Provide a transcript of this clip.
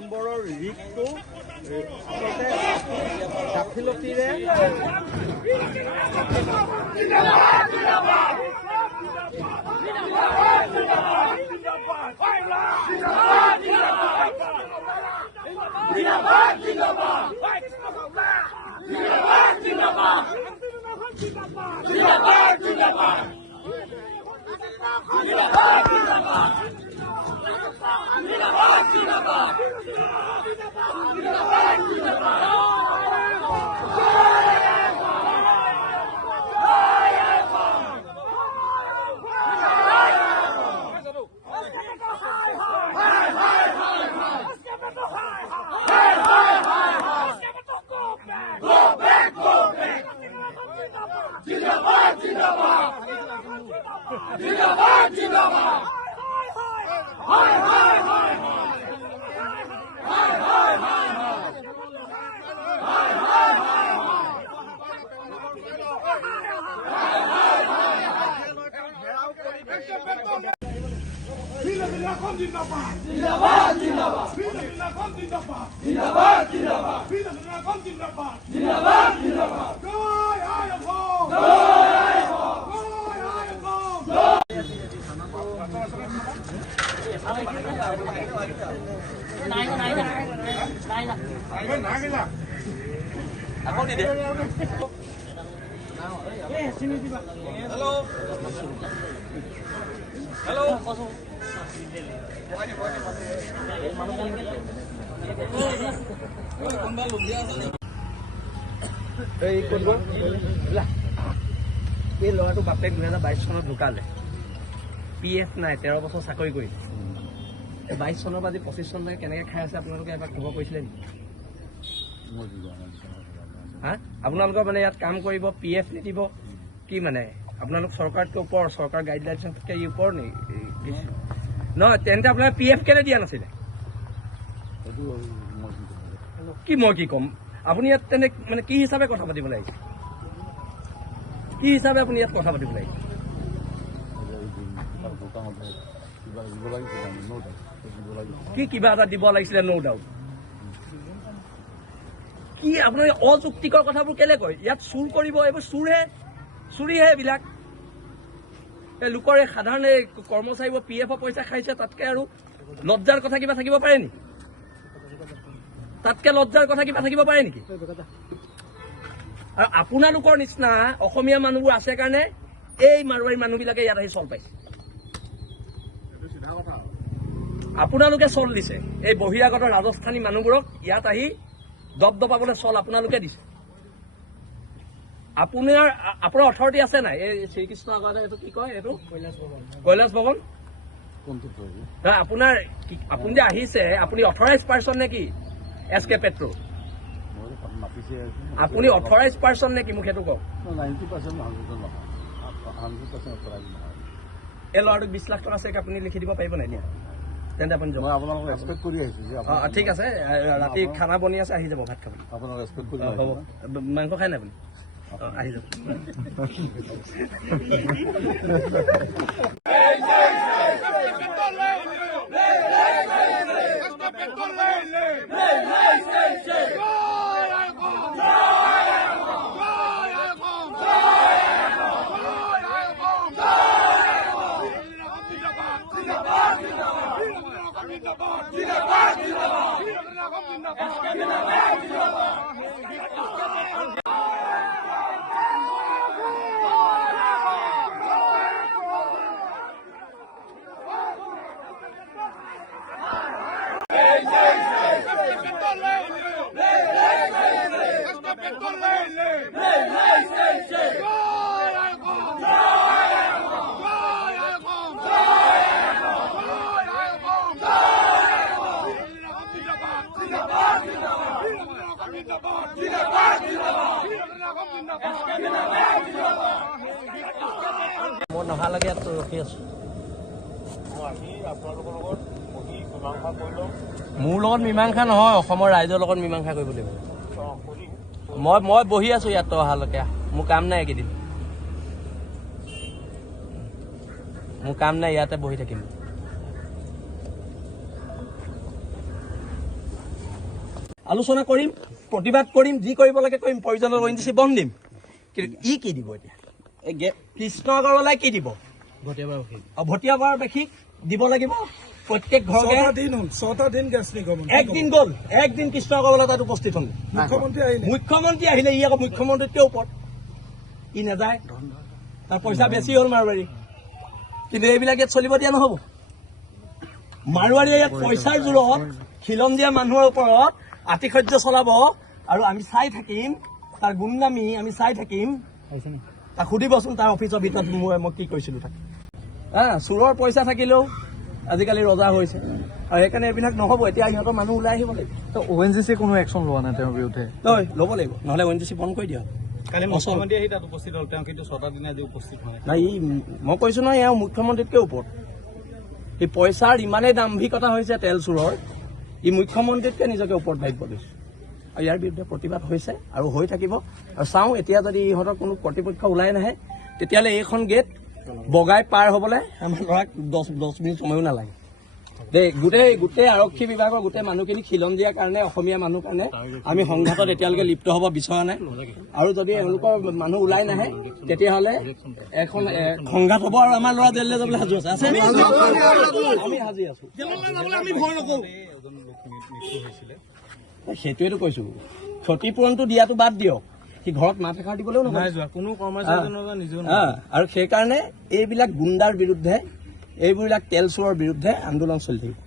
নম্বৰৰ ৰিগটো আচলতে গাফিলতিৰে এই ল'ৰাটো বাপেক 2022 চনত ঢুকালে। PF নাই, 13 বছৰ চাকৰি কৰিলে। 22 চনৰ পৰা 25 চনলৈকে কেনেকৈ খাই আছে আপোনালোকে এবাৰ খবৰ কৰিছিলে নেকি? হা, আপোনালোকৰ মানে ইয়াত কাম কৰিব, PF নিদিব, কি মানে আপোনালোক চৰকাৰতকৈ ওপৰ, চৰকাৰ গাইডলাইনতকৈ ওপৰ নেকি? নহয়, তেন্তে আপোনাৰ PF কেলৈ দিয়া নাছিলে? কি মই কি ক'ম? আপুনি ইয়াত তেনে মানে কি হিচাপে কথা পাতিব লাগিছে? কি হিচাপে আপুনি ইয়াত কথা পাতিব লাগিছে? কি কিবা এটা দিব লাগিছিলে? ন' ডাউট। কি আপোনালোকে অযুক্তিকৰ কথাবোৰ কেলে কয়? ইয়াত চুৰ কৰিব, এইবোৰ চুৰিহে এইবিলাক। এই লোকৰ এই সাধাৰণ এই কৰ্মচাৰীবোৰ PF পইচা খাইছে, তাতকে আৰু লজ্জাৰ কথা কিবা থাকিব পাৰে নেকি? তাতকে লজ্জাৰ কথা কিবা থাকিব পাৰে নেকি? আৰু আপোনালোকৰ নিচিনা অসমীয়া মানুহবোৰ আছে কাৰণে এই মাৰোৱাৰী মানুহবিলাকে ইয়াত আহি চল পাইছে। আপোনালোকে চল দিছে, এই বহিৰাগত ৰাজস্থানী মানুহবোৰক ইয়াত আহি দবদবাবলৈ চল আপোনালোকে দিছে। আপোনাৰ অথৰিটি আছে নাই? এই শ্ৰীকৃষ্ণ আগতে এইটো কি কয়, এইটো কৈলাশ ভৱন। আপোনাৰ আপুনি যে আহিছে, আপুনি অথৰাইজ পাৰ্চন নে কি? SK পেট্ৰ, আপুনি অথৰাইজ পাৰ্চন নে কি? মোক সেইটো কওক। এই ল'ৰাটোক 20 লাখ টকা চেক আপুনি লিখি দিব পাৰিব নাই? দিয়া তেন্তে আপুনি ঠিক আছে, ৰাতি খানা বনি আছে, আহি যাব ভাত খাবলৈ। হ'ব, মাংস খাই নাই আপুনি? আহি যাব। মই নহালৈকে ইয়াত ৰখি আছো। মোৰ লগত মীমাংসা নহয়, অসমৰ ৰাইজৰ লগত মীমাংসা কৰিব লাগিব। মই বহি আছো ইয়াত অহালৈকে। মোৰ কাম নাই, এইকেইদিন মোৰ কাম নাই, ইয়াতে বহি থাকিম। আলোচনা কৰিম, প্ৰতিবাদ কৰিম, যি কৰিব লাগে কৰিম, প্ৰয়োজনত ONGC বন্ধ দিম। কিন্তু ই কি দিব এতিয়া? কৃষ্ণগড়লৈ কি দিব? ভটিয়াবাৰবাসীক দিব লাগিব। প্ৰত্যেক ঘৰতে 6টা দিন গেছ নিগম একদিন গ'ল, একদিন কৃষ্ণগড়লৈ তাত উপস্থিত হ'ল। মুখ্যমন্ত্ৰী আহিলে, ই আকৌ মুখ্যমন্ত্ৰীতকৈ ওপৰত, ই নাযায়, তাৰ পইচা বেছি হ'ল মাৰোৱাৰী। কিন্তু এইবিলাক ইয়াত চলিব দিয়া নহ'ব। মাৰোৱাৰীয়ে ইয়াত পইচাৰ জোৰত খিলন দিয়া মানুহৰ ওপৰত আতিশয্য চলাব আৰু আমি চাই থাকিম, তাৰ গুণ্ডামি আমি চাই থাকিম। তাক সুধিবচোন তাৰ অফিচৰ ভিতৰত মই কি কৈছিলোঁ তাক। চোৰৰ পইচা থাকিলেও আজিকালি ৰজা হৈছে, আৰু সেইকাৰণে এইবিলাক নহ'ব। এতিয়া সিহঁতৰ মানুহ ওলাই আহিব লাগিব। ONGC কোনো একশ্যন লোৱা নাই তেওঁৰ বিৰুদ্ধে? ল'ব লাগিব, নহ'লে ONGC বন্ধ কৰি দিয়া। কালি মুখ্যমন্ত্ৰী আহি তাত উপস্থিত হ'ল, তেওঁ কিন্তু 6টা দিন আজি উপস্থিত হোৱা নাই। নাই, মই কৈছোঁ নহয়, এওঁ মুখ্যমন্ত্ৰীতকৈ ওপৰত। এই পইচাৰ ইমানেই দাম্ভিকতা হৈছে তেল চোৰৰ, ই মুখ্যমন্ত্ৰীতকৈ নিজকে ওপৰত ভাবিব লৈছে। আৰু ইয়াৰ বিৰুদ্ধে প্ৰতিবাদ হৈছে আৰু হৈ থাকিব। আৰু চাওঁ, এতিয়া যদি ইহঁতৰ কোনো কৰ্তৃপক্ষ ওলাই নাহে, তেতিয়াহ'লে এইখন গেট বগাই পাৰ হ'বলৈ আমাৰ ল'ৰাক 10 মিনিট সময়ো নালাগে দেই। গোটেই আৰক্ষী বিভাগৰ গোটেই মানুহখিনি খিলন দিয়াৰ কাৰণে, অসমীয়া মানুহ কাৰণে আমি সংঘাতত এতিয়ালৈকে লিপ্ত হ'ব বিচৰা নাই। আৰু যদি এওঁলোকৰ মানুহ ওলাই নাহে, তেতিয়াহ'লে এখন সংঘাত হ'ব আৰু আমাৰ ল'ৰা জেললৈ যাবলৈ সাজু আছে। আমি সাজি আছো। সেইটোৱেতো কৈছো, ক্ষতিপূৰণটো দিয়াটো বাদ দিয়ক, সি ঘৰত মাত এষাৰ দিবলৈও নহয় কোনো কৰ্মচাৰী নিজেও। আৰু সেইকাৰণে এইবিলাক গুণ্ডাৰ বিৰুদ্ধে, এইবিলাক তেল চোৰৰ বিৰুদ্ধে আন্দোলন চলি থাকিব।